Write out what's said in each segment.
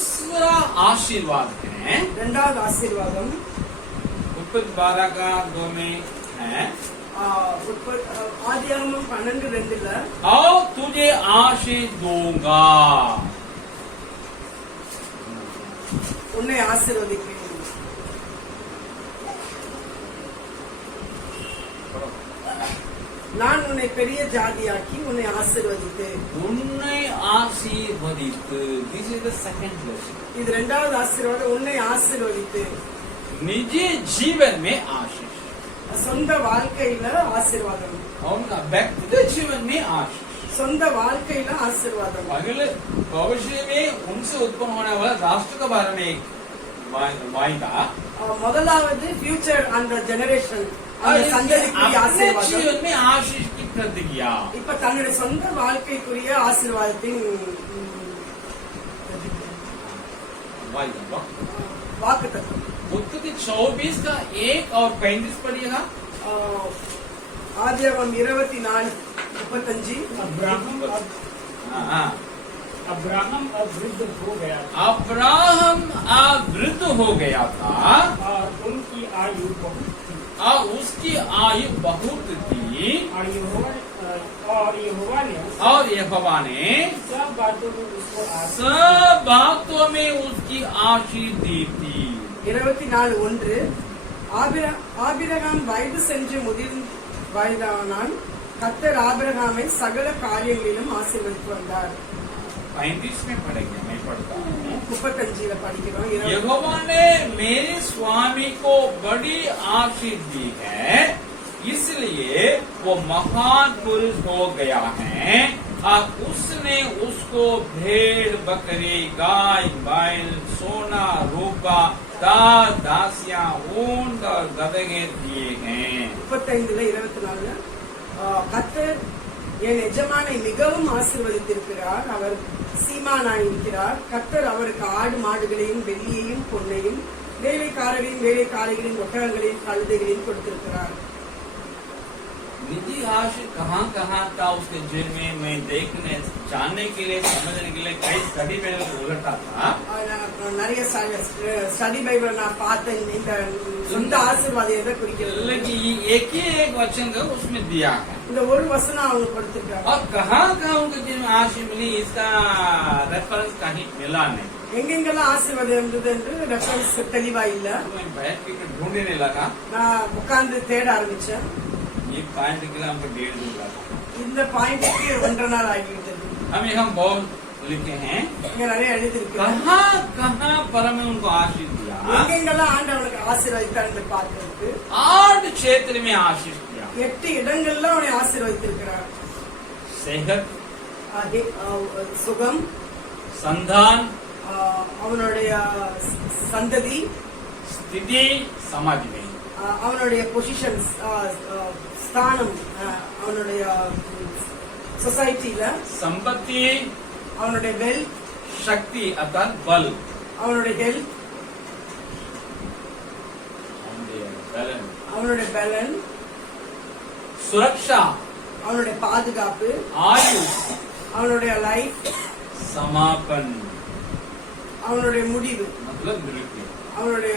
दूसरा आशीर्वाद है இரண்டாவது ஆசீர்வாதம் उत्पत्ति 12 का 2 में है ஆதியாகமம் 12:2ல और तुझे आशीष दूंगा உன்னை ஆசீர்வதிப்பேன். நான் உன்னை பெரிய ஜாதியாக்கி உன்னை ஆசீர்வதித்தேன். उन्ने आशीर्वदित this is the second blessing இது இரண்டாவது ஆசீர்வாதம். உன்னை ஆசீர்வதித்தேன். निजी जीवन में आशीष சொந்த வாழ்க்கையில ஆசீர்வாதம். और व्यक्तिगत जीवन में आशीष சொந்த வாழ்க்கையில ஆசீர்வாதம். अगले भविष्य में उनसे उत्पन्न होने वाला राष्ट्र के बारे में वायदा முதலாவது ஃபியூச்சர் அந்த ஜெனரேஷன் அந்த சந்ததிக்குரிய ஆசீர்வாதம். जीवन में आशीष की प्रतिज्ञा இப்ப தன்னுடைய சொந்த வாழ்க்கைக்குரிய ஆசீர்வாதத்தின் वायदा வாக்குத்தத்தம். उत्पत्ति 24 का 1 और 35 पढ़िएगा ஆதியாகமம் 24:35 अब्राहम अवृद्ध हो गया था अब्राहम अवृद्ध हो गया था और उनकी आयु बहुत थी और उसकी आयु बहुत थी और यहोवा ने सब बातों में उसको सब बातों में उसकी आशीष दी थी 24:1 ஆபிரகாம் வயது சென்று வயதானான். கர்த்தர் ஆபிரகாமை சகல காரியங்களிலும் ஆசீர்வதித்து வந்தார். 35 में पढ़ेंगे मैं पढ़ता हूँ 35 படிக்கிறோம். यहोवा ने मेरे स्वामी को बड़ी आशीष दी है इसलिए वो महान पुरुष हो गया है और उसने उसको भेड़ बकरी गाय बैल सोना रूपा दास दासियां ऊंट और गदहे दिए हैं 35:24 கர்த்தர் என் எஜமானை மிகவும் ஆசீர்வதித்திருக்கிறார். அவர் சீமானாயிருக்கிறார். கர்த்தர் அவருக்கு ஆடு மாடுகளையும் வெள்ளியையும் பொன்னையும் வேலைக்காரர்களையும் ஒட்டகங்களையும் கழுதைகளையும் கொடுத்திருக்கிறார். निजी आशीष कहाँ कहाँ था उसके जीवन में मैं देखने जानने के लिए समझने के लिए कई स्टडी बाइबल उलटा था நிறைய ஸ்டடி பைபிள் நான் பார்த்தேன். இந்த சொந்த ஆசீர்வாதம் எதை குறிக்கிறது? लेकिन एक ही एक वचन का उसमें दिया है இந்த ஒரு வசனம் அவங்க கொடுத்திருக்காங்க. और कहाँ कहाँ उनके जीवन में आशीष मिली इसका रेफरेंस कहीं मिला नहीं எங்கெங்கெல்லாம் ஆசீர்வாதம் இருந்தது என்று ரெஃபரன்ஸ் தெளிவா இல்ல. मैं बैठ के ढूंढने लगा நான் உட்கார்ந்து தேட ஆரம்பிச்சேன். ये पॉइंट के लिए हमको 1.5 दिन लगा இந்த பாயிண்ட்க்கு 1.5 நாள் ஆகிவிட்டது. हम बहुत लिखे हैं இங்க நிறைய எழுதியிருக்கேன். कहाँ कहाँ पर में उनको आशीष दिया எங்கெங்கெல்லாம் ஆண்டவனுக்கு ஆசீர்வதித்தார் என்று பார்க்கிறதுக்கு 8 क्षेत्र में आशीष दिया 8 இடங்கள்ல அவனை ஆசீர்வதித்திருக்கிறார். सेहत சுகம், संधान அவனுடைய சந்ததி, स्थिति समाज में அவனுடைய பொசிஷன் ஸ்தானம், அவனுடைய சொசைட்டில संपत्ति அவனுடைய வெல்த், शक्ति अर्थात बल அவனுடைய ஹெல்த், அவனுடைய பேலன், सुरक्षा அவனுடைய பாதுகாப்பு, आयु அவனுடைய லைஃப், समापन அவனுடைய முடிவு, मतलब मृत्यु அவனுடைய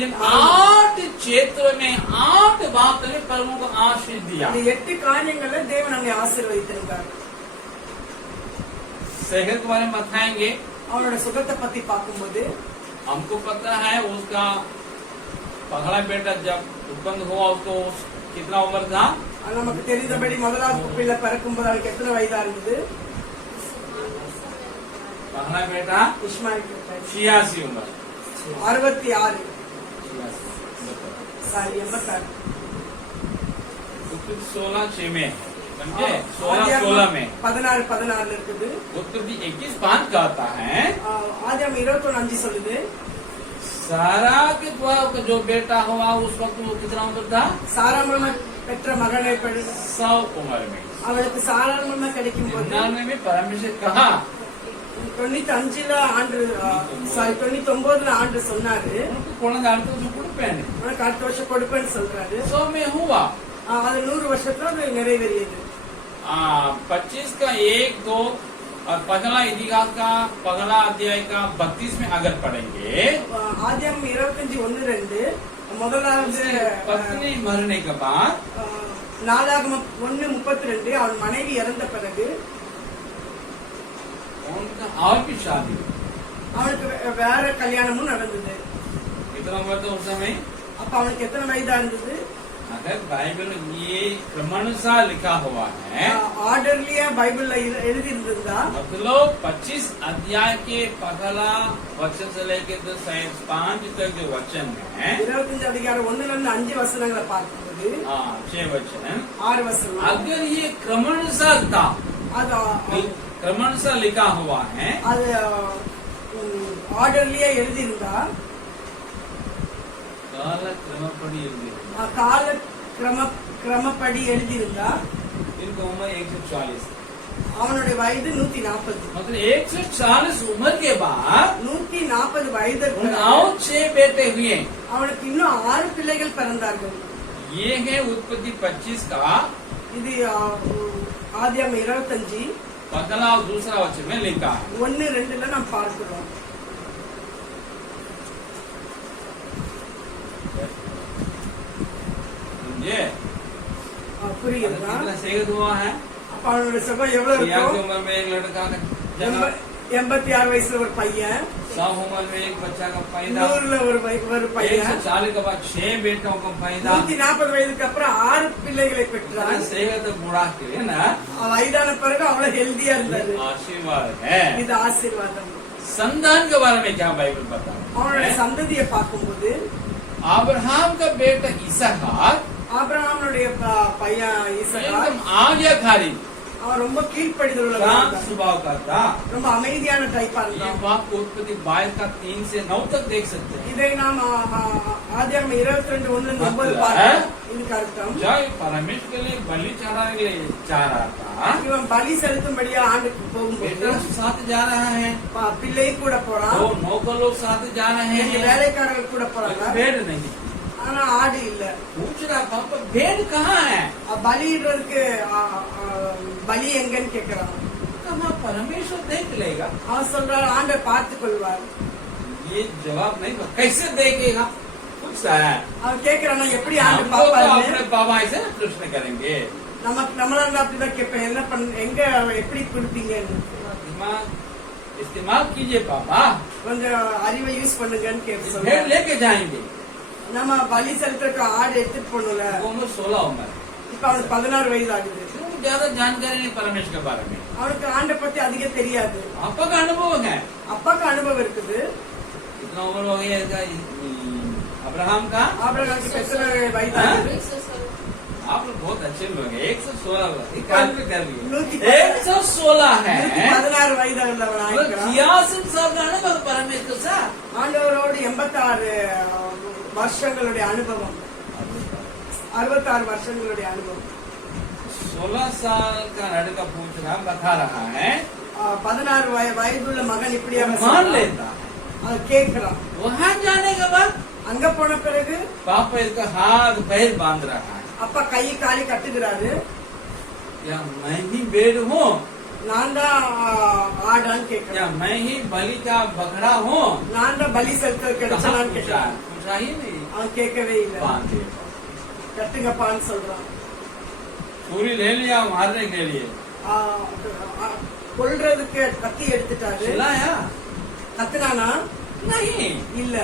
इन 8 क्षेत्रों में 8 बातों ने परमों को आशीष दिया இந்த 8 காரியங்கள்ல தேவன் நம்மை ஆசீர்வதித்திருக்கார். सेहत के बारे में बताएंगे அவனுடைய சுகத்தை பத்தி பார்க்கும்போது हमको पता है उसका पहला बेटा जब उत्पन्न हुआ उसको कितना उम्र था நமக்கு தெரிந்தபடி முதலாவது பிள்ளை பிறக்கும்போது அவனுக்கு எத்தனை வயதா இருந்தது? पहला बेटा இஸ்மாயில் 86 उम्र 66 சாரி 86 16 में समझे 16 में 16 இருக்குது. उत्पत्ति 21:5 कहता है ஆதியாகமம் 21:5 சொல்லுது सारा के द्वारा जो बेटा हुआ उस वक्त वो कितना उम्र था சாரா மூலமா பெற்ற மகனை 100 उम्र में அவளுக்கு சாரா மூலமா கிடைக்கும் போது 99 में परमेश्वर कहा 95ல ஆண்டு 99ல ஆண்டு சொன்னாரு उनको कुழந்தை அடுத்த வருஷம் கொடுப்பேன் உனக்கு அடுத்த வருஷம் கொடுப்பேன்னு சொல்றாரு. 100 में हुआ அது 100 வருஷத்துல அது நிறைவேறியது. 25 का 1 2 और पहला इतिहास का पहला अध्याय का 32 में अगर पढ़ेंगे, ஆதியாகமம் 25:1-2 முதலாவது पत्नी मरने के बाद நாளாகமம் 1:32 அவன் மனைவி இறந்த பிறகு उनका और भी शादी हुई। அவனுக்கு வேற கல்யாணமும் நடந்தது. कितना उम्र था उस समय? அப்ப அவனுக்கு எத்தனை வயதா இருந்தது? अगर बाइबल में ये क्रमानुसार लिखा हुआ है, ஆர்டர்லியா பைபிள்ல எழுதி இருந்திருந்தா मतलब 25 अध्याय के पहला वचन से लेकर तो 5 तक जो वचन है, 25 அதிகாரம் 1-5 வசனங்களை பார்க்கும்போது 6 वचन, 6 वचन अगर ये क्रमानुसार था, அது क्रमानुसार लिखा हुआ है, அது ஆர்டர்லியா எழுதி இருந்தா काल क्रमपड़ी கால கிரமப்படி எழுதி இருந்தா इनका उम्र 140, அவனுடைய வயது 140. मतलब 140 उम्र के बाद 140 வயதுக்கு उन और 6 बेटे हुए। அவனுக்கு இன்னும் 6 பிள்ளைகள் பிறந்தார்கள். ये है उत्पत्ति 25 का இது ஆதியாகமம் 25 पहला और दूसरा वचन में लिखा है। 1-2 நாம் பார்க்கிறோம். समझे? புரியுதா? कितना सेहत हुआ है? அப்ப அவனுடைய சுகம் எவ்வளவு 66 की இருக்கும்? उम्र में एक लड़का का जन्म, 86 वयசுல ஒரு பையன், 100 उम्र में एक बच्चा का पैदा, 100ல ஒரு பையன், 140 के बाद 6 बेटों का पैदा। 140 வயதுக்கு அப்புறம் 6 பிள்ளைகளை பெற்றான். सेहत बुढ़ा के ना வயதான பிறகு அவ்வளவு ஹெல்தியா இருந்தாரு. आशीर्वाद है। இது ஆசீர்வாதம். संतान के बारे में क्या बाइबल बताता அவனுடைய है? சந்ததியை பார்க்கும்போது अब्राहम का बेटा इसहाक ஆபிரகாமுடைய பையன் ஈசாக் एकदम आज्ञाकारी, அவன் ரொம்ப கீழ்ப்படிதல் शांत உள்ளவன், स्वभाव का था। ரொம்ப அமைதியான டைப்பா ये இருந்தான். बात को उत्पत्ति 22 का 3 से 9 तक देख सकते हैं। இதை நாம் ஆதியாகமம் 22:1-9 मतलब பார்க்கிறோம். இதுக்கு அர்த்தம் जब परमेश्वर के लिए बलि चढ़ाने के लिए जा रहा था, இவன் பலி செலுத்தும்படியா ஆண்டுக்கு போகும்போது बेटा साथ जा रहा है, பிள்ளை கூட போறான், 2 नौकर लोग साथ जा रहे 2 हैं, வேலைக்காரர்கள் கூட போறாங்க. भेड़ नहीं। ஆனா ஆடு இல்ல. पूछ रहा पापा भेड़ कहाँ है? பலியிடுறதுக்கு பலி எங்கன்னு கேக்குறான். कहाँ? परमेश्वर देख लेगा। அவன் சொல்றான் ஆண்டவர் பார்த்துக் கொள்வார். ये जवाब नहीं, कैसे देखेगा? पूछता है। அவன் கேக்குறானா எப்படி हम ஆண்டு लोग तो பாப்பாரு? अपने बाबा से प्रश्न करेंगे। நம்மளா அப்படிதான் கேட்பேன், என்ன எங்க எப்படி கொடுப்பீங்கன்னு. दिमाग इस्तेमाल कीजिए पापा, கொஞ்சம் அறிவை யூஸ் பண்ணுங்கன்னு கேட்க भेड़ சொல்றேன். लेके जाएंगे। நம்ம பலி செலுத்துறதுக்கு ஆடு எடுத்துட்டு போகணும்ல. उम्र 16 उम्र, இப்ப அவனுக்கு 16 வயது ஆகுது. ज्यादा जानकारी नहीं परमेश्वर के बारे में। அவனுக்கு ஆண்டை பத்தி அதிகம் தெரியாது. आपका का अनुभव है, அப்பாக்கு அனுபவம் இருக்குது. कितना उम्र हो गया इसका? अब्राहम का? ஆபிரகாமுக்கு எத்தனை வயது ஆகுது? आप लोग बहुत अच्छे लोग हैं। 116 कर लिए 116 116 है। 16 வயது உள்ளவன் ஆகிறான். 66 साल का अनुभव परमेश्वर सा। ஆண்டவரோடு 86 வருஷங்களுடைய அனுபவம், 66 வருஷங்களுடைய அனுபவம். 16 साल का लड़का पूछ रहा, बता रहा है, 16 வயதுள்ள மகன் இப்படியா मान लेता है। அவன் கேட்கிறான். वहाँ जाने के बाद அங்க போன பிறகு पापा इसका हाथ पैर बांध रहा है। அப்பா கை காலி கட்டுகிறாரு. क्या मैं ही बेड हूँ? நான் தான் ஆடான்னு क्या கேட்கிறேன். मैं ही बलि का बकरा हूँ? நான் தான் பலி செலுத்த कहाँ கிடைச்சான்னு पूछा? கேட்கிறான். पूछा ही नहीं। அவன் கேட்கவே இல்லை. बांध दिया। கட்டுங்கப்பான்னு சொல்றான். पूरी ले लिया मारने के लिए। கொல்றதுக்கு கத்தி எடுத்துட்டாரு. चिल्लाया கத்துனானா? नहीं। இல்ல.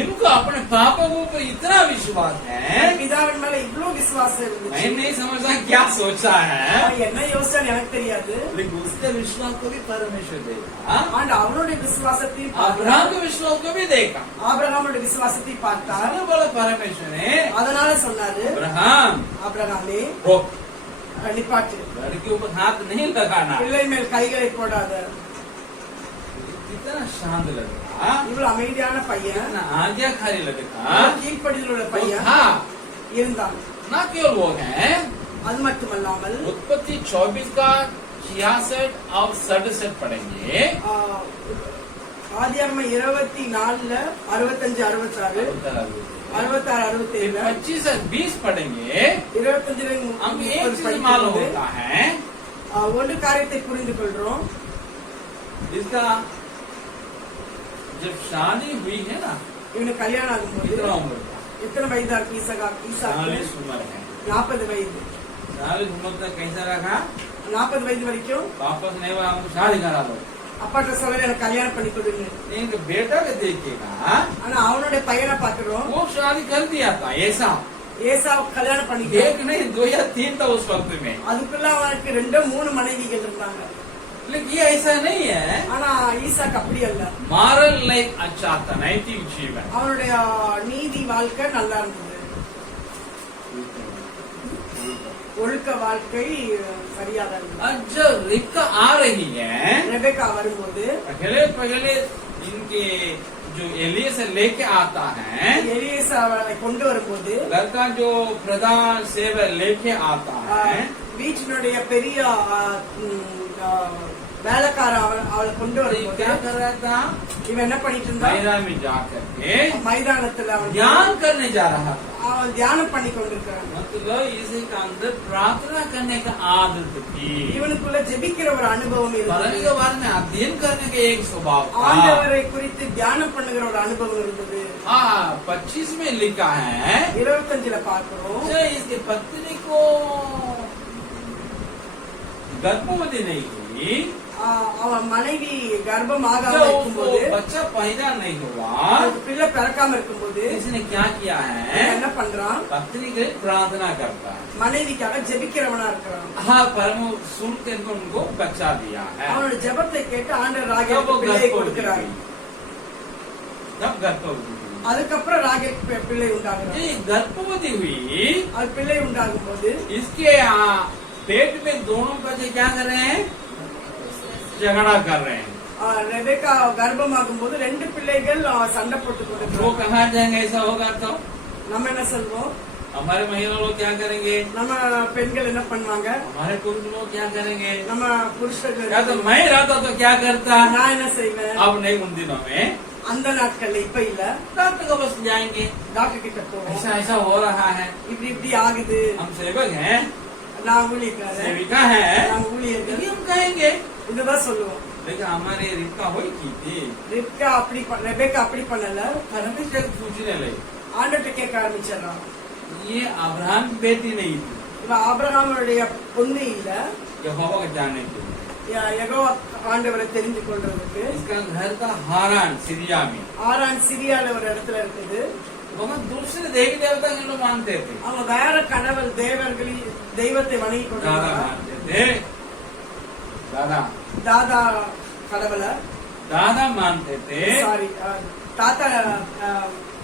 इनको अपने पापा के ऊपर इतना विश्वास है, பிதாவின் மேல இவ்வளவு விசுவாசம் இருந்துச்சு. मैं नहीं समझता क्या सोचा है, அவன் என்ன யோசிச்சான்னு எனக்கு தெரியாது. लेकिन उसके विश्वास को भी परमेश्वर देगा। ஆண்டு அவனுடைய விசுவாசத்தையும் अब्राहम के विश्वास को भी देखा। ஆபிரகாமுடைய விசுவாசத்தை பார்த்தார். सारे बोला परमेश्वर ने, அதனால சொன்னாரு, अब्राहम ஆபிரகாமே रोक, நிப்பாட்டு, घर के ऊपर हाथ नहीं लगाना। பிள்ளை மேல் கைகளை போடாத. कितना शांत लगा, இவ்வளவு அமைதியான பையன், कितना आज्ञाकारी लगा। கீழ்ப்படிதல் உள்ள वो பையன் था இருந்தான். न केवल वो है, அது மட்டுமல்லாமல் उत्पत्ति 24 का 66 और 67 पढ़ेंगे। ஆதியாகமம் 24ல 65, 66, 66, 67, 25 से 20 पढ़ेंगे। 25 हम एक चीज मालूम होता है, ஒரு காரியத்தை புரிந்து கொள்றோம். इसका जब शादी हुई है ना, இவனுக்கு கல்யாணம் ஆகும்போது कितना उम्र था? எத்தனை வயதா இருக்கு ஈசாக்கு? 40 उम्र है। 40 वयது। 40 उम्र तक कैसा रखा? 40 वयது வரைக்கும் वापस नहीं बोला हमको शादी करा दो। அப்பாட்ட சொல்ல எனக்கு கல்யாணம் பண்ணி கொடுங்க। इनके बेटा को देखेगा, ஆனா அவனுடைய பையனை பாக்குறோம், वो शादी कर दिया था ऐसा। ஏசாவுக்கு கல்யாணம் பண்ணிக்க एक नहीं 2 या 3 था उस वक्त में। அதுக்குள்ள அவனுக்கு 2-3 மனைவிகள் இருந்தாங்க। लेकिन ये ऐसा नहीं है। ஆனா ஈசாக்கு அப்படி அல்ல। मॉरल लाइफ अच्छा था, नैतिक जीवन। அவனுடைய நீதி வாழ்க்கை நல்லா இருந்தது, ஒழுக்க வாழ்க்கை சரியாக இருந்தது। और जब रिबका आ रही है, ரெபெக்கா வரும்போது पहले पहले इनके जो एलियस लेके आता है, எலியாசாவை கொண்டு வரும்போது घर का जो प्रधान सेवक लेके आता है, வீட்டினுடைய பெரிய வேலைக்காரன் அவளை கொண்டு तो ये வரும்போது क्या कर रहा था? இவன் என்ன பண்ணிட்டு இருந்தான்? मैदान में जाकर के மைதானத்துல அவன் ध्यान करने जा रहा था। அவன் தியானம் பண்ணி கொண்டிருக்கான்। मतलब इसी का अंदर प्रार्थना करने का आदत थी। இவனுக்குள்ள ஜெபிக்கிற ஒரு அனுபவம் परम இருந்தது, के बारे में अध्ययन करने का एक स्वभाव था। ஆண்டவரை குறித்து தியானம் பண்ணுகிற ஒரு அனுபவம் இருந்தது। हाँ, 25 में लिखा है, 25ல பார்க்கிறோம், जो इसके पत्नी को गर्भवती नहीं हुई, அவன் மனைவி கர்ப்பம் ஆகாம जब இருக்கும்போது, उसको बच्चा पैदा नहीं हुआ, அவனுக்கு பிள்ளை பிறக்காம இருக்கும்போது इसने क्या किया है? இவன் என்ன பண்றான்? पत्नी के लिए प्रार्थना करता है। மனைவிக்காக ஜெபிக்கிறவனா இருக்கிறான்। हाँ, परम सुन के उनको बच्चा दिया है। அவனோட ஜெபத்தை கேட்டு ஆண்டவர் तब वो ராகேலுக்கு பிள்ளை गर्भवती கொடுக்கிறார்। हुई। तब गर्भवती हुई। அதுக்கப்புறம் ராகேலுக்கு பிள்ளை உண்டாகுறார்। ये गर्भवती हुई, அது பிள்ளை உண்டாகும் போது इसके पेट में दोनों बच्चे क्या कर रहे हैं? झगड़ा कर रहे हैं। ரெபெக்கா கர்ப்பமாகும் போது 2 பிள்ளைகள் சண்டை போட்டு वो கொண்டிருக்கிறாங்க। कहाँ जाएंगे? ऐसा होगा तो நம்ம என்ன சொல்வோம்? हमारे महिला लोग क्या करेंगे? நம்ம பெண்கள் என்ன பண்ணுவாங்க? हमारे पुरुष लोग क्या करेंगे? நம்ம புருஷர்கள் या तो मैं रहता तो क्या करता? நான் என்ன செய்வேன்? अब नहीं, उन दिनों में அந்த नाட்கள்ல இப்ப இல்ல, डॉक्टर को बस जाएंगे, டாக்டர் கிட்ட போவோம், ऐसा ऐसा हो रहा है, இப்படி இப்படி ஆகுது, हम सेवक हैं, நான் ஊழியக்காரன், सेविका है, நாங்க ஊழியர்கள், ये हम कहेंगे। இதுதான் சொல்லுவோம்। लेकिन हमारे रिबका हुई की थी, ரெபெக்கா அப்படி பண்ணல, परमेश्वर पूछने लगी, ஆண்டவர்ட்ட கேட்க ஆரம்பிச்சிடறான்। ये अब्राहम की बेटी नहीं थी, இவ ஆபிரகாமுடைய பொண்ணு இல்ல, यहोवा को जानने के लिए। யெகோவா ஆண்டவரை தெரிந்து கொள்றதுக்கு। इसका घर था हारान, सीरिया में। ஆரான் சிரியால ஒரு இடத்துல இருக்குது। वहाँ दूसरे देवी देवता के लोग मानते थे, அவங்க வேற கடவுள் தெய்வத்தை வணங்கி दादा கொண்டிருந்தாங்க। मानते थे, தாதா கடவுளை दादा मानते थे, சாரி தாத்தா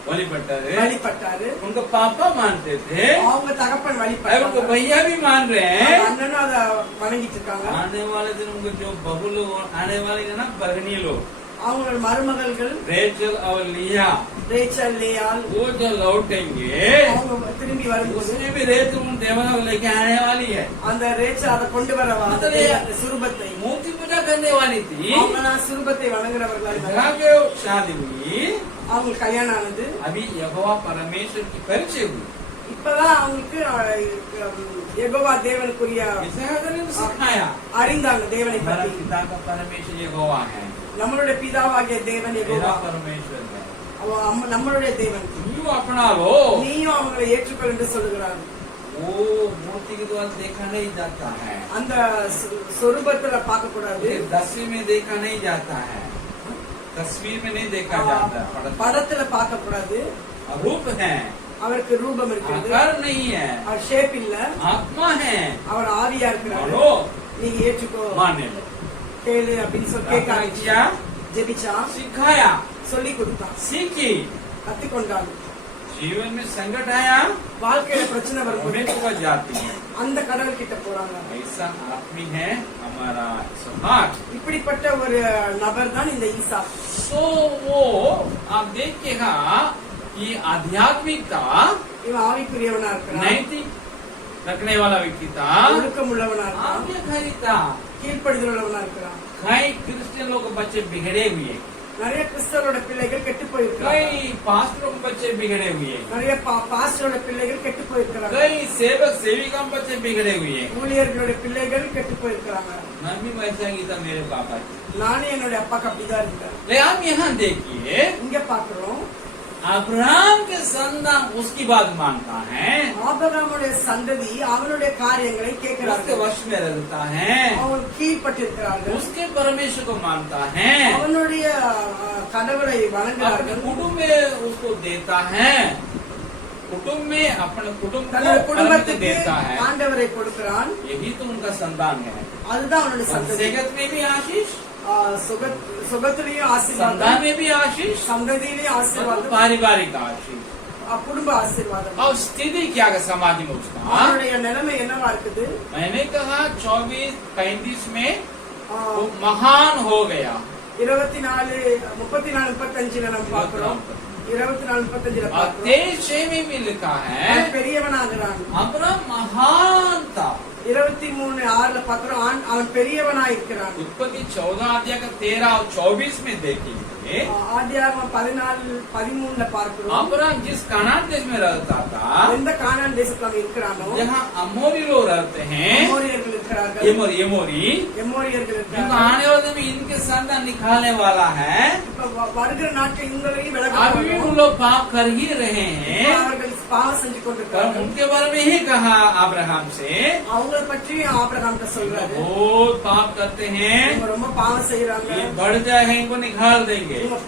वழிபட்டாரு, வழிபட்டாரு, उनका पापा मानते थे, அவங்க தகப்பன் उनको வழிபட்டாங்க, भैया भी मान रहे हैं। அண்ணனும் அத வணங்கிட்டு இருக்காங்க। आने वाले दिन उनको जो बहू लोग आने वाले हैं ना, बहनी लोग, அவங்க மருமகள்கள் रेचल और लिया, ரேச்சல் லேயால் वो जो लौटेंगे, அவங்க திரும்பி வரும்போது उसमें भी रेचल उन देवता को लेके आने वाली है। அந்த ரேச்சல் அதை கொண்டு வரவா அந்த சுரூபத்தை, मूर्ति पूजा करने वाली थी। அவங்க சுரூபத்தை வணங்குறவர்களா जहाँ இருந்தாங்க। जो शादी हुई, அவங்களுக்கு கல்யாணம் ஆனது, अभी यहोवा परमेश्वर की परिचय हुई। இப்பதான் அவங்களுக்கு யெகோவா தேவனுக்குரிய इसने सिखाया, அறிந்தாங்க தேவனை हमारा பற்றி। पिता का परमेश्वर यहोवा है, நம்மளுடைய பிதாவாகிய தேவன் मेरा யெகோவா, परमेश्वर है, நம்மளுடைய தேவன், यूं अपना लो। நீயும் அவங்களை ஏற்றுக்கொள் என்று சொல்லுகிறார்। वो मूर्ति के द्वारा देखा नहीं जाता है, அந்த சொரூபத்துல பார்க்க கூடாது, उसे तस्वीर में देखा नहीं जाता है, तस्वीर में नहीं देखा जाता, படத்துல பார்க்க கூடாது। रूप है, அவருக்கு ரூபம் இருக்கிறது, आकार नहीं है, அவர் ஷேப் இல்ல, आत्मा है। அவர் ஆவியா இருக்கிறாரு। मानो, நீங்க ஏற்றுக்கோ, माने लो। கேளு அப்படின்னு சொல்லி கேட்க प्रार्थना ஆரம்பிச்சா, किया, ஜெபிச்சான், सिखाया, சொல்லி கொடுத்தான், सीखी। கத்துக்கொண்டான்। जीवन में संकट आया, வாழ்க்கையில பிரச்சனை வரும்போது परमेश्वर को जाती है। அந்த கடவுள் கிட்ட போறாங்க। ऐसा आदमी है हमारा समाज। இப்படிப்பட்ட ஒரு நபர் தான் இந்த ஈசா। तो वो आप देखिएगा कि आध्यात्मिकता, இவன் ஆவிக்குரியவனா இருக்கிறான், नैतिक रखने वाला व्यक्ति था, ஒழுக்கம் உள்ளவனா இருக்கான், आज्ञाकारी था। கீழ்ப்படிதல் உள்ளவனா இருக்கிறான்। कई क्रिश्चियन लोग के बच्चे बिगड़े हुए, நிறைய கிறிஸ்தவரோட பிள்ளைகள் கெட்டு போயிருக்காங்க. कई पास्टरों के बच्चे बिगड़े हुए हैं, நிறைய பாஸ்டரோட பிள்ளைகள் கெட்டு போயிருக்காங்க. कई सेवक सेविका के बच्चे बिगड़े हुए हैं। ஊழியர்களோட பிள்ளைகள் கெட்டு போயிருக்காங்க. मैं भी वैसा ही था मेरे पापा की। நானே என்னுடைய அப்பாக்கு அப்படிதான் இருக்கேன். ले आप यहाँ देखिए, இங்க பாக்குறோம் अब्राहम के संतान उसकी बात मानता है, ஆபிரகாமுடைய சந்ததி அவனுடைய காரியங்களை उसके கேட்கிறார்கள். वश में रहता है, அவன் கீழ்பட்டிருக்கிறார்கள். उसके परमेश्वर को मानता है, அவனுடைய கடவுளை अपने வணங்குகிறார்கள். कुटुंब में उसको देता है, कुटुंब में अपने कुटुंब को தன்னுடைய परमित குடும்பத்துக்கு देता है। ஆண்டவரை கொடுக்கிறான். यही तो उनका संतान है। அதுதான் அவனுடைய சந்ததி. सेहत में भी आशीष, சுகத்திலையும் ஆசீர்வாதம், संतान में भी आशीष, சந்ததியிலையும் ஆசீர்வாதம், पारिवारिक आशीष। குடும்ப ஆசீர்வாதம். और स्थिति क्या है समाज में उसका? அவனுடைய நிலைமை என்னவா இருக்குது? मैंने कहा 24-35 में वो महान हो गया। 24, 34, 35 நம்ம பார்க்கிறோம். 24, 35 और 23 में भी लिखा है பெரியவனாகிறான். अब्राहम महान था। 23:6 பார்க்கிறோம் அவன் பெரியவனா இருக்கிறான். उत्पत्ति 14 अध्याय का 13 और 24 में देखेंगे, ஆதியாகமம் 14, 13 பார்க்கிறோம். अब्राहम जिस कनान देश में रहता था, எந்த கானான் தேசத்துல அவன் இருக்கிறானோ जहाँ अमोरी लोग रहते हैं, எமோரியர்கள் இருக்கிறார்கள். एमोरी எமோரியர்கள் इनको இருக்கிறார்கள். आने वाले में इनके संतान निकालने वाला है। இப்ப வருகிற நாட்கள் இவங்களையும் अभी भी விலக वो लोग पाप कर ही रहे हैं। அவர்கள் பாவம் செஞ்சு पर கொண்டிருக்கிறார்கள். उनके बारे में ही कहा अब्राहम से, அவங்களை பற்றி ஆபிரகாம் ये சொல்றாரு. बहुत पाप करते हैं, இவங்க ரொம்ப பாவம் செய்யறாங்க. ये बढ़ जाएगा इनको निकाल देंगे। இவங்க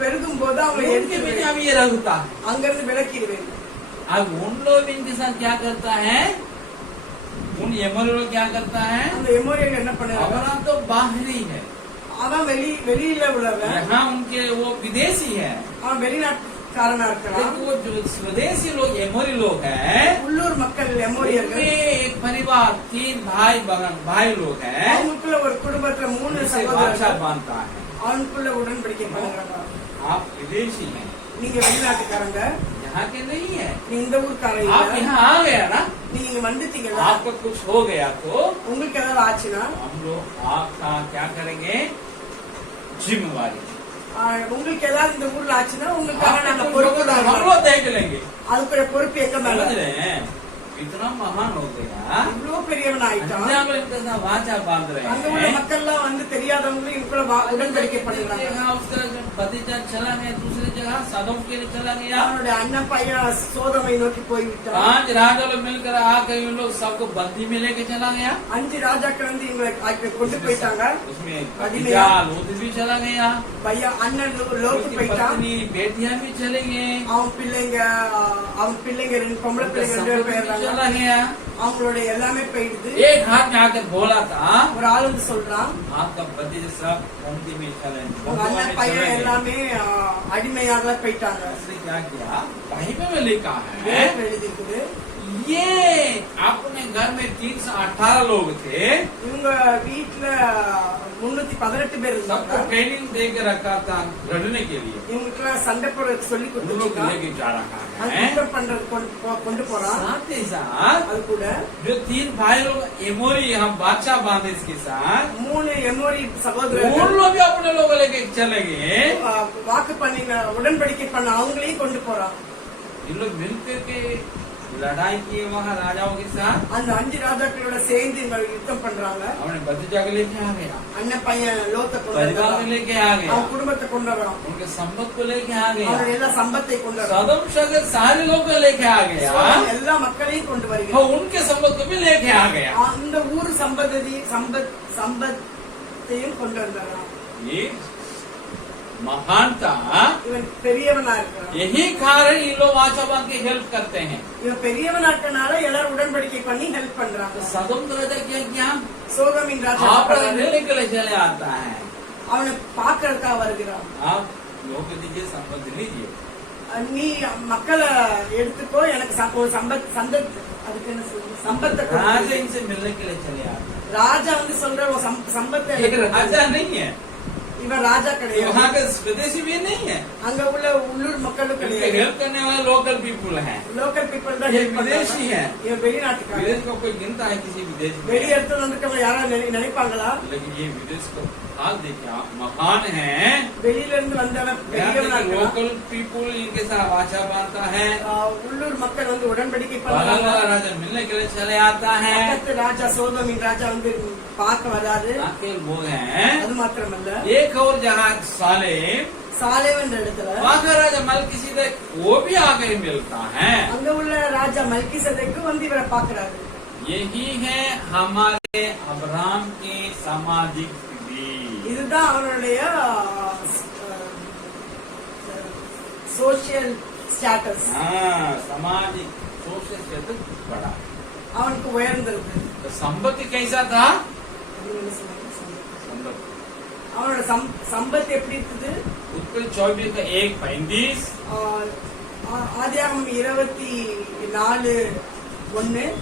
பெருகும் போது அவங்க उनके बीच अब ये रहता है। அங்கிருந்து விலக்கிடுவேன். अब उन लोग इनके साथ क्या करता है, उन एमोरी लोग क्या करता है, அந்த எமோரியர்கள் என்ன பண்ணுறாங்க? अब्राहम तो बाहरी है, அவன் வெளியில உள்ளவன். यहाँ उनके वो विदेशी है, அவன் வெளிநாட்டுக்காரனா இருக்கலாம். लेकिन वो जो स्वदेशी लोग एमोरी लोग हैं, உள்ளூர் மக்கள் उनमें எமோரியர்கள். एक परिवार 3 भाई बहन भाई लोग हैं, அவங்களுக்குள்ள ஒரு குடும்பத்துல 3 जिसे बादशाह சகோதரர்கள். बांधता है। அவனுக்குள்ள உடன்படிக்கை பண்ணுறாங்க. आप विदेशी हैं, நீங்க வெளிநாட்டுக்காரங்க, यहाँ के नहीं है। நீ இந்த ஊர்க்காரங்க. आप यहाँ आ गया ना, நீங்க இங்க வந்துட்டீங்களா? आपका कुछ हो गया तो உங்களுக்கு ஏதாவது ஆச்சுன்னா हम लोग आपका क्या करेंगे, जिम्मेवारी உங்களுக்கு ஏதாவது இந்த ஊர்ல ஆச்சுன்னா உங்களுக்காக आपका நாங்க कुछ பொறுப்பு होगा तो हम தாங்க. लोग देख लेंगे। அதுக்குரிய பொறுப்பு எங்க மேல? समझ रहे हैं, इतना महान हो गया, இவ்வளவு பெரியவன் ஆயிட்டான். अंजाम इनके साथ वाचा बांध रहे அங்க உள்ள हैं। மக்கள் எல்லாம் வந்து தெரியாதவங்களும் இதுக்குள்ள உடன்படிக்கை பண்ணுறாங்க. देखिएगा, उसका भतीजा चला गया दूसरी जगह, सदोम के लिए चला गया। அவனுடைய அண்ணன் பையன் சோதமை நோக்கி போய்விட்டான். 5 राजा लोग मिलकर आकर इन लोग सबको बंदी में लेके चला गया। 5 ராஜாக்கள் வந்து இவங்களை கொண்டு போயிட்டாங்க. उसमें भतीजा लूत भी चला गया, பையன் அண்ணன் லோத்து उसकी போயிட்டான். पत्नी बेटियां भी चले गए, அவன் பிள்ளைங்க 2 பொம்பளை उनका பிள்ளைங்க 2 संपत्ति பேர் भी இருந்தாங்க. चला गया। அவங்களுடைய எல்லாமே போயிடுது. एक हाथ में आकर बोला था, ஒரு ஆள் வந்து சொல்றான், आपका भतीजा सब बंदी में चले உங்க அண்ணன் பையன் எல்லாமே அடிமையாக போயிட்டாங்க. उसने क्या किया, बाइबल में लिखा है, வேதத்துல எழுதியிருக்குது. ये अपने घर में 318 लोग थे, இவங்க வீட்டுல 318 பேர் सबको இருந்தாங்க. ट्रेनिंग देकर रखा था लड़ने के लिए। இவங்களுக்கு சண்டை போட சொல்லி उन लोग கொடுத்துருக்காங்க. लेके जा रहा அது है। யுத்தம் பண்றது கொண்டு போறான். साथ ही साथ அது கூட जो 3 भाई लोग एमोरी यहाँ बादशाह बांधे इसके साथ, 3 எமோரி उन சகோதரர்கள் लोग भी अपने लोगों लेके चले गए। வாக்கு பண்ணின உடன்படிக்கை பண்ண அவங்களையும் கொண்டு போறான். इन लोग मिलकर के लड़ाई किए वहाँ राजाओं के साथ, அந்த 5 ராஜாக்களோட சேர்ந்து இவங்க யுத்தம் பண்றாங்க. अपने भतीजा के लेके आ गया, அண்ணன் பையன் லோத்தை கொண்டு परिवार வரான். में लेके आ गया, அவன் குடும்பத்தை கொண்டு வரான். उनके संपत्ति को लेके आ அவனுடைய गया, எல்லா சம்பத்தை கொண்டு வரான். सदम शगर सारे लोग को लेके आ गया, எல்லா மக்களையும் கொண்டு और வருகிறான். उनके संपत्ति को भी लेके आ गया। அந்த ஊர் சம்பத்தையும் கொண்டு வந்தான். ये महान था। இவன் பெரியவனா இருக்கிறான். यही कारण इन लोग वाचा बांध के हेल्प करते हैं। இவன் பெரியவனா இருக்கனால எல்லாரும் உடன்படிக்கை பண்ணி ஹெல்ப் பண்றாங்க. तो सदम राजा क्या சோதமின் ராஜா आप लेने के लिए चले आता है, அவனை பாக்குறதுக்காக வருகிறான். आप लोग दीजिए संपत्ति लीजिए, நீ மக்களை எடுத்துக்கோ, எனக்கு ஒரு அதுக்கு என்ன சொல்றது, சம்பத்தை கொடு. राजा इनसे मिलने के लिए चले आता है। ராஜா வந்து சொல்ற ஒரு சம்பத்தை ये राजा नहीं है, இவன் ராஜா கிடையாது. वहाँ के स्वदेशी भी नहीं है, அங்க உள்ள உள்ளூர் மக்களும் इनके கிடையாது. हेल्प करने वाले लोकल पीपुल हैं। லோக்கல் பீப்புள் தான் ये help विदेशी பண்றாங்க. है, இவன் வெளிநாட்டுக்காரன். विदेश को कोई गिनता है किसी विदेश में, வெளி இடத்துல வந்துட்டு யாராவது நினைப்பாங்களா? लेकिन ये विदेश को हाल देखिए आप, महान हैं। வெளியில இருந்து வந்தவன் பெரியவனா இருக்கலாம். लोकल पीपुल इनके साथ वाचा बांधता है, உள்ளூர் மக்கள் வந்து உடன்படிக்கை बाहर பண்ணுவாங்க. वाला राजा मिलने के लिए चले आता है। பக்கத்து ராஜா சோதோமின் ராஜா வந்து பார்க்க வராது. केवल वो हैं, அது மாத்திரமல்ல, एक और जगह सालेम, சாலேவன் இடத்துல वहाँ का राजा मलकीसेदेक वो भी आगे मिलता है। அங்க உள்ள ராஜா மல்கிசேதேக்கு வந்து இவரை பார்க்கறாரு. यही है हमारे अब्राहम की सामाजिक स्थिति। இதுதான் அவனுடைய சோஷியல் ஸ்டேட்டஸ். हाँ, सामाजिक सोशल स्टेटस बड़ा। அவனுக்கு உயர்ந்திருக்கு. तो संपत्ति कैसा था? संपत्ति அவனோட சம்பத்து எப்படி இருக்குது? उत्पल 24 का 1:35, ஆதியாகமம் 24:1,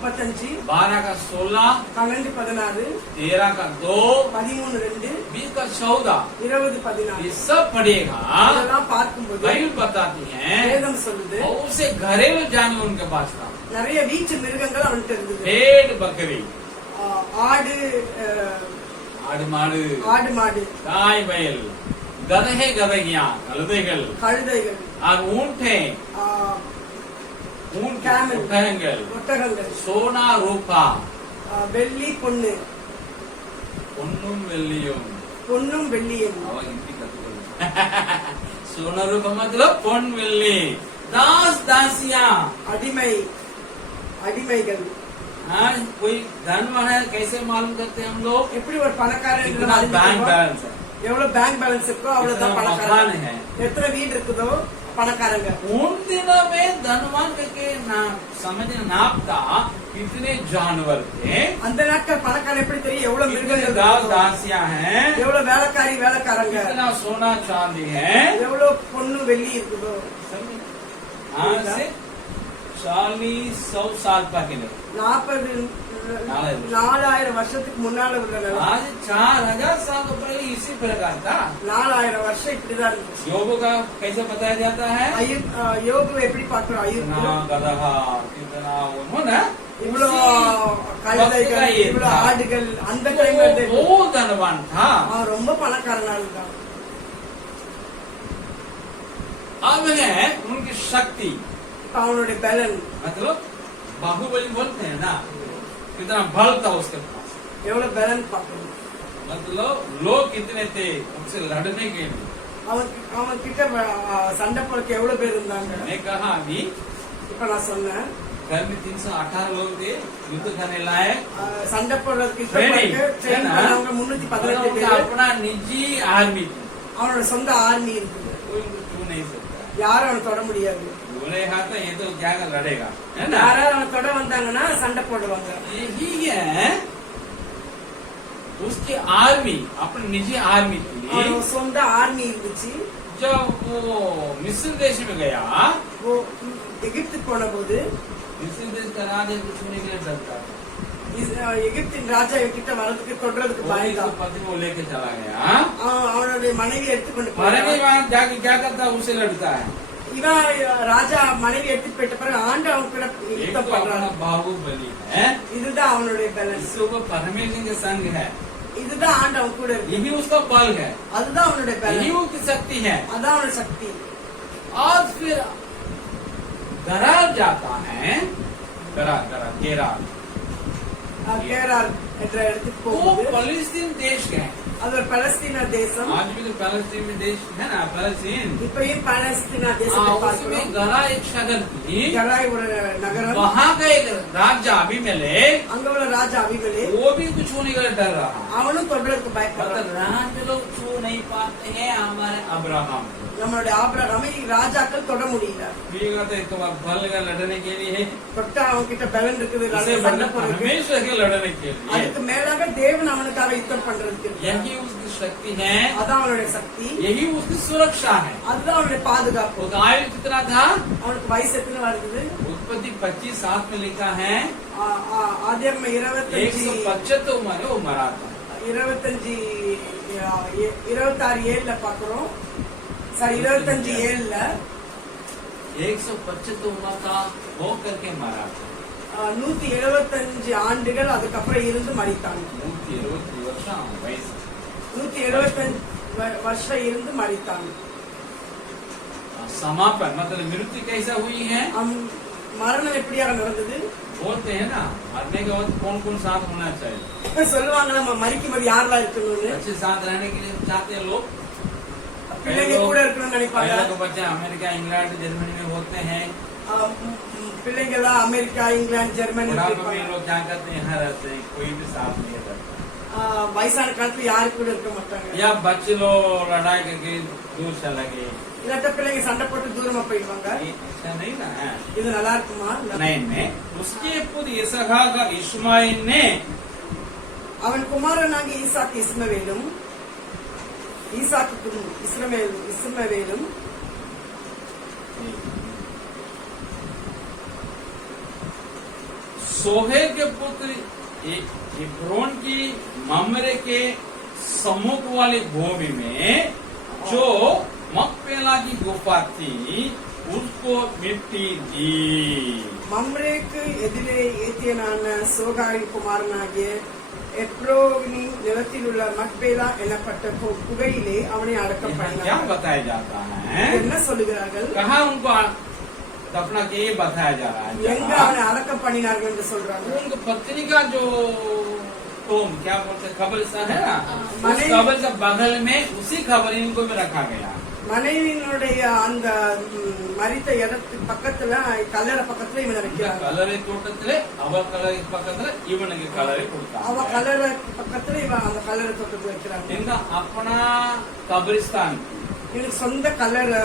35, 12 का 16, 12:16, 13 का 2, 13:2, 20 का 14, 20:14. ये सब पढ़ेगा। இதெல்லாம் பார்க்கும்போது बाइबल बताती है வேதம் சொல்லுது बहुत से घरेलू जानवर उनके पास था, நிறைய வீச்சு மிருகங்கள் அவன்கிட்ட இருந்தது. भेड़ बकरी, ஆடு, आड़ माड़, ஆடு மாடு, गाय बैल, गधे गधगियां, कलदेगल, கழுதைகள், और ऊंट है, ऊंट Camel. उठेंगल, ஒட்டகங்கள், सोना रूपा, வெள்ளி பொண்ணு, பொன்னும் வெள்ளியும். பொன்னும் வெள்ளியும். अवा हिंदी कथुकल सोना रूपा मतलब பொன் வெள்ளி, दास दासियां। அடிமை, அடிமைகள். हाँ, कोई धनवान है कैसे मालूम करते हैं हम लोग? எப்படி ஒரு பணக்காரன் என்று कितना बैंक அறிஞ்சுக்கிறோம்? बैलेंस है, எவ்வளவு பேங்க் பேலன்ஸ் இருக்கோ அவ்வளவுதான் कितना मकान பணக்காரன். है। எத்தனை வீடு இருக்குதோ பணக்காரங்க. उन दिनों में धनवान करके ना समझना नापता कितने जानवर थे, அந்த நாட்கள் பணக்காரன் எப்படி தெரியும்? எவ்வளவு कितने மிருகங்கள் दास இருக்குதோ, दासियां हैं, எவ்வளவு வேலைக்காரி வேலைக்காரங்க, कितना सोना चांदी है। எவ்வளவு பொண்ணு வெள்ளி இருக்குதோ. आज से 40-100 साल पहले 40,000 வருஷத்துக்கு முன்னால உள்ள நிலம். आज 4000 साल पहले इसी प्रकार था। 4000 வருஷம் இப்படிதான் இருந்துச்சு. योग का कैसे बताया जाता है? யோகுவை எப்படி பார்க்கிறோம்? कितना गधा, कितना वो ना, இவ்வளவு கழுதைகள், இவ்வளவு ஆடுகள் அந்த டைம்ல वो धनवान था। அவன் ரொம்ப பணக்காரனா இருந்தான். अब है उनकी शक्ति, இப்ப அவனுடைய பலன், मतलब बाहुबली बोलते हैं ना, कितना बल था उसके पास। எவ்வளவு பலன் பார்க்கணும். मतलब लोग कितने थे उनसे लड़ने के लिए। அவன் கிட்ட சண்டை போறதுக்கு எவ்வளவு பேர் இருந்தாங்க? मैंने कहा अभी இப்ப நான் சொன்னேன், घर में 318 लोग थे युद्ध करने लायक, சண்டை போடுறதுக்கு Training. ட்ரெயின் பண்ணவங்க 318 उनका பேர். अपना निजी आर्मी थी, அவனோட சொந்த ஆர்மி இருக்குது. कोई उनको छू नहीं सकता। யாரும் அவனை தொட முடியாது. बोलेगा तो ये तो क्या लड़ेगा, है ना। யாராவது அவனை தொட வந்தாங்கன்னா சண்டை போடுவாங்க. यही है उसकी आर्मी, अपनी निजी आर्मी थी। அவனோட சொந்த ஆர்மி இருந்துச்சு. जब वो मिस्र देश में गया, वो எகிப்துக்கு போன போது मिस्र देश का राजा को छूने के लिए डरता था, எகிப்தின் ராஜா கிட்ட வரதுக்கு தொடுறதுக்கு वो பயந்தான். इसको पति को लेके चला गया। அவனுடைய மனைவி எடுத்துக்கொண்டு पर नहीं போனான். वहां जाके क्या करता है, उसे लड़ता है। இவன் ராஜா மனைவி எடுத்துட்டு போயிட்ட பிறகு ஆண்டு அவன் கூட एक யுத்தம் तो பண்றான். अपना बाहुबली है, இதுதான் அவனுடைய பேலன்ஸ். इसके ऊपर परमेश्वर के संग है, இதுதான் ஆண்டு அவன் கூட இருக்கு. यही उसका बल है, அதுதான் அவனுடைய यही பேலன்ஸ். उसकी शक्ति है। அதான் அவனோட சக்தி. और फिर गरार जाता है, गरार केरार, கேரார் என்ற இடத்துக்கு वो போகுது. फलस्तीन देश है। அது ஒரு பலஸ்தீன தேசம். आज भी तो फलस्तीन में देश है ना, फलस्तीन। இப்பயும் பலஸ்தீனா தேசத்தை उसमें பார்க்கிறோம். गरा एक शहर थी, கராய் ஒரு நகரம். वहाँ का एक राजा अबीमेलेक, அங்க உள்ள ராஜா அபிமெலேக் वो भी कुछ होने का डर रहा। அவனும் தொடுறதுக்கு பயப்படுறான். मतलब राज लोग छू नहीं पाते हैं हमारे अब्राहम। நம்மளுடைய ஆபிரகாமை ராஜாக்கள் தொட முடியல. ठीक है, तो एक बार बल का लड़ने के लिए, தொட்டா அவன் கிட்ட பலன் இருக்குது, उसे சண்டை बढ़ना போடுறதுக்கு. परमेश्वर के लड़ने के लिए। அதுக்கு மேலாக தேவன் அவனுக்காக யுத்தம் பண்றதுக்கு இருக்கு. यही उसकी शक्ति है, அதான் அவனுடைய சக்தி. यही उसकी सुरक्षा है। அதுதான் அவனுடைய பாதுகாப்பு. वो आयु कितना था? அவனுக்கு வயசு எத்தனை வருது? उत्पत्ति 25:7 में लिखा है ஆதியாகமம் 175 उम्र वो मरा था। 26:7 பாக்குறோம். சாரி 25:7 175 उम्र का हो करके मरा था। 175 ஆண்டுகள் அதுக்கப்புறம் இருந்து மரித்தாங்க. 170 வருஷம் வயசு. 175 வருஷம் இருந்து மரித்தாங்க. समापन मतलब मृत्यु कैसा हुई है? மரணம் எப்படியாக நடந்தது? बोलते हैं ना मरने के बाद कौन कौन साथ होना चाहिए? சொல்லுவாங்க நம்ம மரிக்கும் போது யாரெல்லாம் இருக்கணும்னு. अच्छे साथ रहने के लिए चाहते हैं लोग. பிள்ளைங்க கூட இருக்கணும்னு நினைப்பாங்க. पहले तो बच्चे अमेरिका इंग्लैंड जर्मनी में होते हैं. பிள்ளைங்க எல்லாம் அமெரிக்கா இங்கிலாந்து ஜெர்மனி लोग क्या करते हैं यहाँ रहते हैं कोई भी साथ नहीं रहता. வயசான காலத்துல யாரு கூட இருக்க மாட்டாங்க. या बच्चे लोग लड़ाई करके दूर चला गए. இல்லாட்ட பிள்ளைங்க சண்டை போட்டு தூரமா போயிடுவாங்க. ऐसा नहीं ना. இது நல்லா இருக்குமா? नहीं उसके पुत्र इसहाक इस्माइल ने அவன் குமாரனாகி ஈசாக்கு இஸ்மவேலும் ஈசாக்கு இஸ்மவேலும் सोहेल के पुत्र इब्रोन की ममरे के सम्मुख वाली भूमि में जो मकपेला की गुफा थी उसको मिट्टी दी. மம்ரேக்கு எதிரே ஏத்தியனான சோகாரின் குமாரனாகிய எப்ரோனின் நிலத்தில் உள்ள மக்பேலா எனப்பட்ட குகையிலே அவனை அடக்கம் क्या பண்ணினார். बताया जाता है? என்ன சொல்லுகிறார்கள்? कहाँ उनको दफना के ये बताया जा रहा எங்க है? அவனை அடக்கம் பண்ணினார்கள் என்று சொல்றாங்க. उनकी पत्नी का जो टोम क्या बोलते हैं कब्रिस्तान है ना, उस मने- कब्र के बगल में उसी कब्र इनको में रखा गया. மனைவியினுடைய அந்த மரித்த இடத்துக்கு பக்கத்துல கல்லறை பக்கத்துல இவனை வைக்கிறாங்க. கலரை தோட்டத்திலே அவர் கலரை பக்கத்துல இவனுக்கு கலரை அவ கொடுத்தாங்க. கல்லறை பக்கத்துல இவன் அந்த கல்லறை தோட்டத்துல வைக்கிறாங்க. इनका अपना कब्रिस्तान இவனுக்கு சொந்த கல்லறை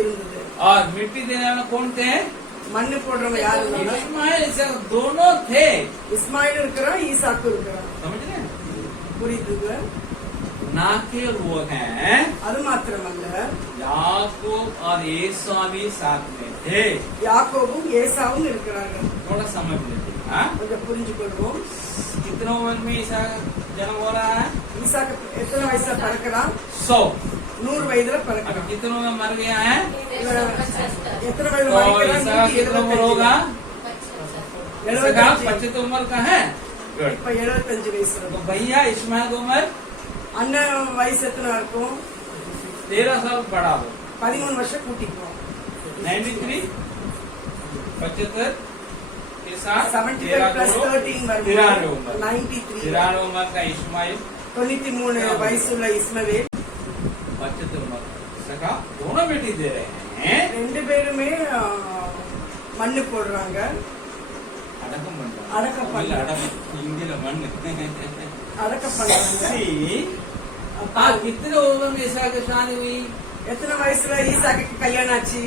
இருந்தது. और मिट्टी देने वाले कौन थे? மண்ணு போடுறவங்க யாரு இருந்தாங்க? इस्माइल इसहाक दोनों थे. இஸ்மாயில் இருக்கிறான், ஈசாக்கு இருக்கிறான். समझ रहे? புரியுது? ना के लोग हैं அது மாத்திரமல்ல, याकूब और एसाव भी साथ में थे. யாக்கோபும் ஏசாவும் இருக்கிறார்கள். थोड़ा समझ लेते हैं. हाँ? கொஞ்சம் புரிஞ்சு கொள்வோம். कितना उम्र में ईसा जन्म हो रहा है? ஈசாக்கு எத்தனை வயசுல பிறக்கிறான்? 100. 100 வயதுல अब பிறக்கிறான். कितनों में मर गया है? எத்தனை வயதுல तो மரிக்கிறான்? ईसा कितना उम्र होगा? 75. 75 उम्र का है. गुड. இப்ப 75 வயசு तो இருக்கும். भैया इस्माइल की उम्र அண்ணன் வயசு எத்தனை இருக்கும்? 13 साल बड़ा हो. 13 வருஷம் கூட்டிக்குவோம். 93 75 के साथ 75 plus 13 வரும். 93 उम्र. 93 93 उम्र का इस्माइल 93 वयசுள்ள இஸ்மவேல். 75 उम्र सका दोनों बेटी दे रहे हैं. ரெண்டு பேருமே மண்ணு போடுறாங்க. अडकम बंटा अडकम बंटा. हिंदी में मन அடக்கம் பண்றாங்க. कितने उम्र में ईसा की शादी हुई? எத்தனை வயசுல ஈசாக்கு கல்யாணம் ஆச்சு?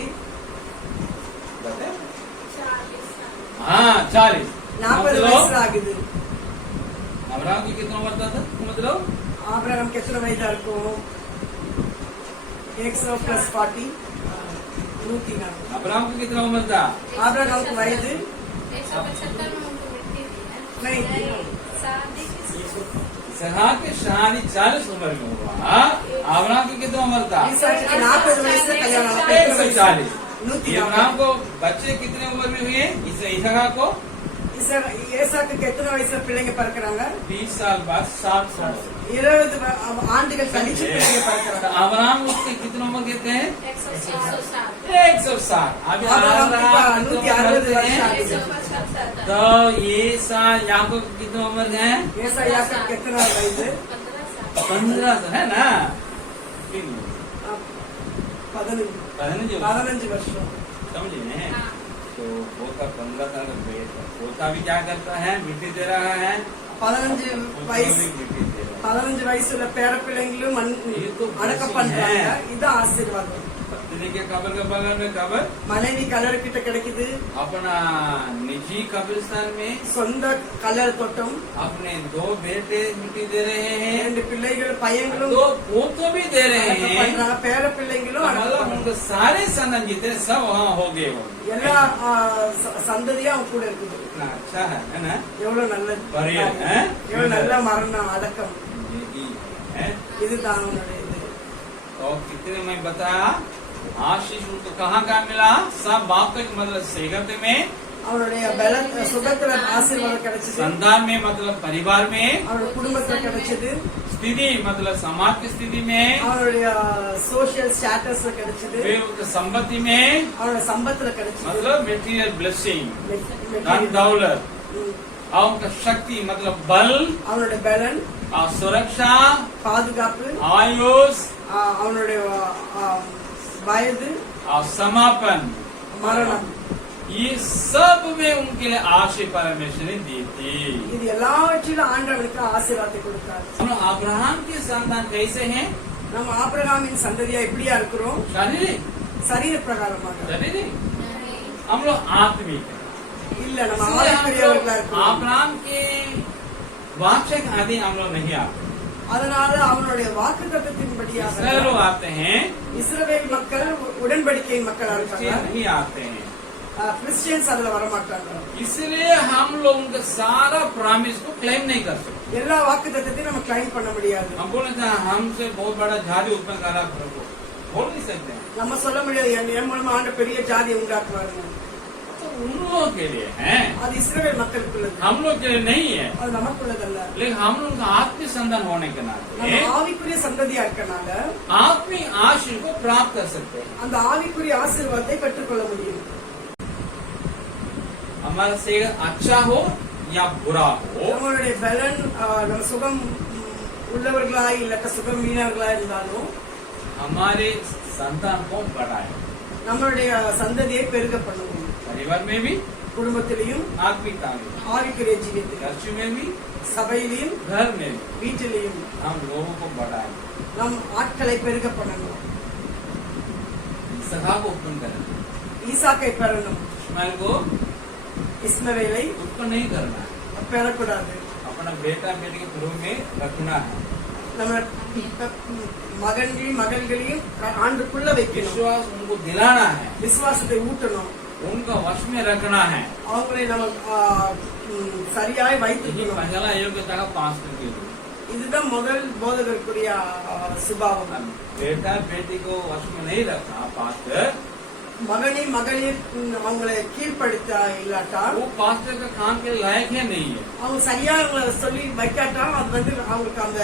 हाँ 40. 40 வயசுல ஆகுது. अब्राहम की कितना उम्र था मतलब? ஆபிரகாமுக்கு எத்தனை வயதா இருக்கும்? 100 plus 40 104. अब्राहम की कितना उम्र था? ஆபிரகாமுக்கு வயது 175 में उनको मिट्टी दी है. नहीं, इसहाक की शादी 40 उम्र में हुआ. अब्राहम की कितना उम्र था? ஈசாக்கு 40 வயசுல கல்யாணம் ஆச்சு. 140. 140. अब्राहम को बच्चे कितने उम्र में हुए? इसहाक को ஏசாக்கு எத்தனை வயசுல பிள்ளைங்க பிறக்கிறாங்க? 20 साल बाद 60 साल. 20 ஆண்டுகள் கழிச்சு பிள்ளைங்க பிறக்கிறாங்க. अब्राहम उसके कितने उम्र कहते हैं? 160. 160. अभी अब्राहम की अब्राहम 160 वर्ष हैं? आगे। 175. तो ये साल याकूब की कितने उम्र है? ஏசாயாக்கு எத்தனை வயது? 15 साल है ना? 15 15 வருஷம். समझे? हाँ. तो पोता 15 साल का बेटा पोता भी क्या करता है? मिट्टी दे रहा है. 15 पोता வயசு भी मिट्टी दे रहा है. 15 வயசுல பேர பிள்ளைங்களும் அடக்கம் பண்றாங்க. இது ஆசீர்வாதம். पत्नी के कब्र के बगल में कब्र, மனைவி கல்லறை கிட்ட கிடைக்குது. अपना निजी कब्रिस्तान में சொந்த கல்லறை தோட்டம். अपने 2 बेटे मिट्टी दे रहे हैं. 2 பிள்ளைகள் பையங்களும் 2 पोतों भी दे रहे அடக்கம் हैं. பண்றாங்க. பேர பிள்ளைங்களும் அடக்கம் मतलब பண்றாங்க. उनके सारे संतान जितने सब वहाँ हो गए होंगे. எல்லா சந்ததியும் அவங்க கூட இருக்குது. इतना अच्छा है ना? எவ்வளவு நல்லது. बढ़िया है. எவ்வளவு நல்ல மரணம் அடக்கம். यही है. இதுதான் அவனுடைய இது. तो कितने में बताया आशीष उनको कहाँ का मिला? सब बाप का मतलब सेगत में அவனுடைய பல சுகத்துல ஆசீர்வாதம் கிடைச்சது, संतान में मतलब परिवार में, அவனுடைய குடும்பத்துல கிடைச்சது, स्थिति मतलब समाज की स्थिति में, அவனுடைய சோசியல் ஸ்டேட்டஸ்ல கிடைச்சது, फिर उसकी संपत्ति में, அவனுடைய சம்பத்துல கிடைச்சது, मतलब मेटीरियल ब्लेसिंग, धन material. दौलत, और उनका शक्ति मतलब बल அவனுடைய பலன், और सुरक्षा, பாதுகாப்பு, आयुष அவனுடைய வயது, और समापन, மரணம், ये सब में उनके लिए आशीष परमेश्वर ने दी थी। இது எல்லாவற்றிலும் ஆண்டவனுக்கு ஆசீர்வாதத்தை கொடுத்தார். हम लोग अब्राहम के संतान कैसे हैं? நம்ம ஆபிரகாமின் சந்ததியா எப்படியா இருக்கிறோம்? शारीरिक சரீர பிரகாரமாக शारीरिक हम लोग आत्मिक हैं। இல்ல, நம்ம इसलिए हम ஆவிக்குரியவர்களா लोग இருக்கிறோம். अब्राहम के वाचक आदि हम लोग नहीं आते। அதனால அவனுடைய வாக்குத்தத்தத்தின்படியாக इसराइल लोग आते हैं, இஸ்ரவேல் மக்கள் உடன்படிக்கை மக்களா क्रिश्चियन இருக்காங்க, नहीं आते हैं। கிறிஸ்டியன்ஸ் அதுல வரமாட்டாங்க. इसलिए हम लोग उनका सारा प्रॉमिस को क्लेम नहीं कर सकते। எல்லா வாக்குத்தத்தத்தையும் நம்ம கிளைம் பண்ண முடியாது. हम बोले थे हमसे बहुत बड़ा जाति उत्पन्न करा प्रभु, बोल नहीं सकते हैं। நம்ம சொல்ல முடியாது என் மூலமா ஆண்டு பெரிய ஜாதி உண்டாக்குவாருங்க. तो उन लोगों के लिए है, அது இஸ்ரவேல் மக்களுக்குள்ளது, हम लोग के लिए नहीं है। அது நமக்குள்ளதல்ல. लेकिन हम लोग का आत्मिक संतान होने के नाते நம்ம ஆவிக்குரிய சந்ததியா இருக்கனால आत्मिक आशीष को प्राप्त कर सकते हैं। அந்த ஆவிக்குரிய ஆசீர்வாதத்தை பெற்றுக்கொள்ள முடியும். हमारा सेहत अच्छा हो या बुरा हो, நம்மளுடைய பலன் நம்ம சுகம் உள்ளவர்களா இல்ல சுகம் மீனவர்களா இருந்தாலும் हमारे संतान को बढ़ाए। நம்மளுடைய சந்ததியை பெருக பண்ணுவோம். परिवार में भी, குடும்பத்திலையும், आत्मिकता में, ஆவிக்குரிய ஜீவியத்திலும், चर्च में भी, சபையிலையும், घर में भी வீட்டிலையும் हम लोगों को बढ़ाए। நம் ஆட்களை பெருக பண்ணணும். सखा को उत्पन्न करें, ஈசாக்கை பெறணும், इस्माइल को இஸ்மவேலை उत्पन्न नहीं करना है, பெறக்கூடாது. अपना बेटा बेटी के रूप में रखना है। நம்ம மகன்களையும் மகள்களையும் ஆண்டுக்குள்ள வைக்கணும். विश्वास उनको दिलाना है, விசுவாசத்தை ஊட்டணும். उनका वश में रखना है। அவங்களை நம்ம சரியாய் यही வைத்துக்கணும். पहला योग्यता का पास करके दो। இதுதான் முதல் போதகருக்குரிய சுபாவம். बेटा बेटी को वश में नहीं रखा पास्टर, மகனையும் மகளையும் அவங்களை கீழ்ப்படுத்த இல்லாட்டா, वो पास्टर का काम के लायक है नहीं है। அவங்க சரியா அவங்களை சொல்லி வைக்காட்டா அது அவங்களுக்கு அந்த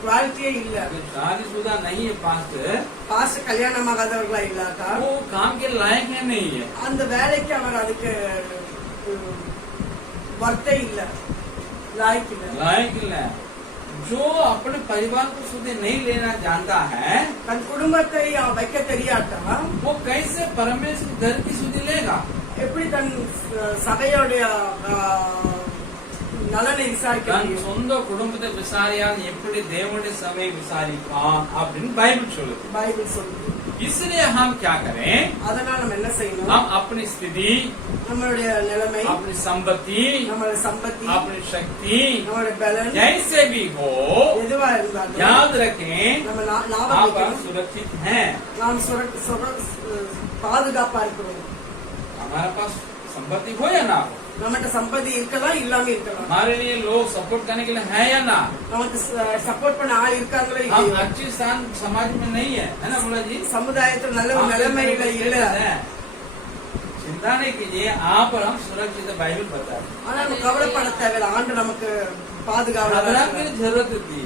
குவாலிட்டியே இல்ல. अगर शादीशुदा नहीं है पास्टर, பாஸ்டர் கல்யாணமாகாதவர்களா இல்லாட்டா वो काम के लायक है नहीं है। அந்த வேலைக்கு அவர் அதுக்கு வர்த்தை இல்ல, லாய்க்கு இல்ல. लायक नहीं है। जो अपने परिवार को सुधे नहीं लेना जानता है, தன் குடும்பத்தை வைக்க தெரியாட்டா वो कैसे परमेश्वर घर की सुधि लेगा? எப்படி தன் சபையோடைய நலனை விசாரிக்க தன் முடியும்? சொந்த குடும்பத்தை விசாரியால் எப்படி தேவனுடைய சபையை விசாரிப்பான் அப்படின்னு பைபிள் சொல்லுது। பைபிள் சொல்லுது. इसलिए हम क्या करें? அதனால நம்ம என்ன செய்யணும்? हम अपनी स्थिति, நம்மளுடைய நிலைமை, अपनी संपत्ति, நம்மளுடைய சம்பத்தி, अपनी शक्ति நம்மளுடைய பலன் जैसे भी हो, எதுவா இருந்தாலும் याद रखें நம்ம आप ஞாபகம் सुरक्षित हैं। நாம் பாதுகாப்பா இருக்கிறோம். हमारे पास संपत्ति हो या ना हो, நம்மகிட்ட சம்பத்தி இருக்கலாம், இல்லாம இருக்கலாம். हमारे लिए लोग सपोर्ट करने के लिए है या ना, நமக்கு சப்போர்ட் பண்ண ஆள் இருக்காங்களோ हम இல்லையோ, अच्छी स्थान समाज में नहीं है ना बोला जी? சமுதாயத்தில் நல்ல ஒரு நிலைமையில இல்ல. चिंता नहीं कीजिए, आप और हम सुरक्षित है, बाइबल बताते हैं। ஆனா நம்ம கவலைப்பட தேவையில்லை. ஆண்டு நமக்கு अब्राहम பாதுகாவலர். की जरूरत थी,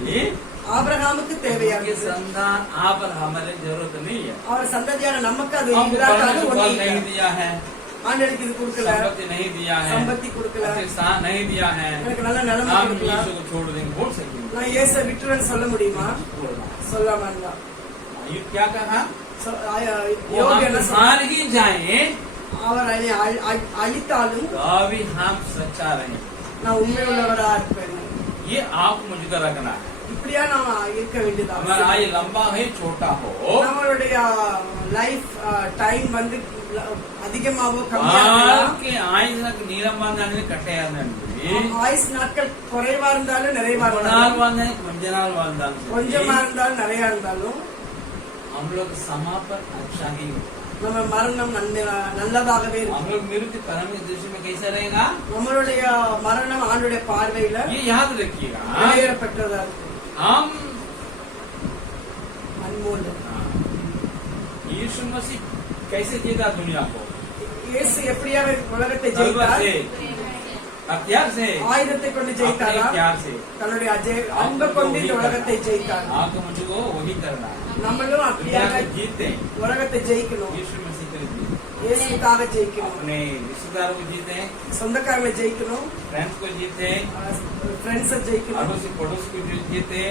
ஆபிரகாமுக்கு தேவையா उनके संतान आप और हमारे जरूरत नहीं है। அவர் சந்ததியான நமக்கு அது हमको இல்லாட்டாலும் पढ़ने को ஒண்ணு बल இல்ல. नहीं दिया है, ஆண்டவருக்கு இது கொடுக்கல, संपत्ति नहीं दिया है, சம்பத்தி கொடுக்கல, अच्छे स्थान नहीं दिया है, எனக்கு நல்ல நிலைமை हम கொடுக்கல. यीशु को छोड़ देंगे बोल सकेंगे? நான் இயேசு விட்டுறேன்னு சொல்ல முடியுமா? बोलना। சொல்லாம இருந்தா ये क्या कहा? वो யோகி हम என்ன சொன்னார்? हार ही जाए அவர் அழித்தாலும் तो भी हम सच्चा रहे। நான் உண்மை உள்ளவரா இருப்பேன். ये आप मुझको रखना है। இப்படியா நாம இருக்க வேண்டியது हमारा அவசியம். आयु लंबा है छोटा हो, நம்மளுடைய லைஃப் டைம் வந்து அதிகமாவோ கம்மியாகலாம். வாழ்க்கை ஆயுதக்கு நீளமாந்தானே கட்டையாந்தானே ஆயுஸ் நாட்கள் குறைவா இருந்தாலும் நிறைவா ரொம்ப நாள் இருந்தாலும், வாழ்ந்தானே கொஞ்ச நாள் வாழ்ந்தாலும் கொஞ்சமா இருந்தாலும் நிறைய இருந்தாலும் हम लोग समापन अच्छा ही हो। நம்ம மரணம் நல்லதாகவே हम இருக்கும். लोग मृत्यु परमेश्वर दृष्टि में कैसा रहेगा? நம்மளுடைய மரணம் ஆண்டுடைய பார்வையில ये याद रखिएगा। வெளியேறப்பட்டதா இருக்கும். हम அன்மோல் यीशु मसीह कैसे जीता दुनिया को? இயேசு எப்படியாக உலகத்தை तलवार ஜெயித்தார்? से, हथियार से, ஆயுதத்தை கொண்டு अपने ஜெயித்தாரா? प्यार से। தன்னுடைய அன்பை கொண்டு இந்த உலகத்தை ஜெயித்தார். आपको मुझको वही करना है। நம்மளும் दुनिया அப்படியாக को जीते, உலகத்தை ஜெயிக்கணும். यीशु मसीह के लिए जीते। இயேசுக்காக ஜெயிக்கணும். अपने रिश्तेदारों को जीते, சொந்தக்காரங்களை ஜெயிக்கணும். फ्रेंड्स को जीते, ஃப்ரெண்ட்ஸை ஜெயிக்கணும். अड़ोसी पड़ोस को जीते,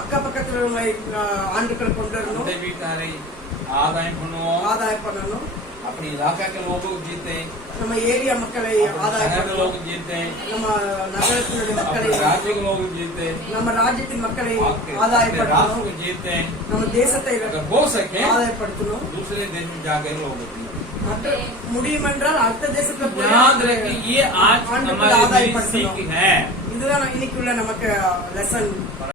அக்க பக்கத்துல உள்ள ஆண்டுகளை கொண்டு வரணும். अपने வீட்டாரை ஆதாயம் பண்ணுவோம், ஆதாயம் பண்ணணும். अपने इलाका के लोगों को जीते, நம்ம ஏரியா மக்களை अपने ஆதாயம் शहर के लोग பண்ணணும். जीते, நம்ம நகரத்தினுடைய மக்களை, अपने राज्य के लोग जीते, நம்ம ராஜ்யத்தின் மக்களை अपने राष्ट्र को ஆதாயப்படுத்தணும். जीते। நம்ம தேசத்தை अगर हो सके ஆதாயப்படுத்தணும். दूसरे देश में जाकर लोग जीते। மற்ற முடியும் என்றால் அடுத்த தேசத்துல போய் याद रखिए ये आज ஆண்டுகளை हमारी नई ஆதாயப்படுத்தணும். सीख है। இதுதான் இன்னைக்குள்ள நமக்கு லெசன்.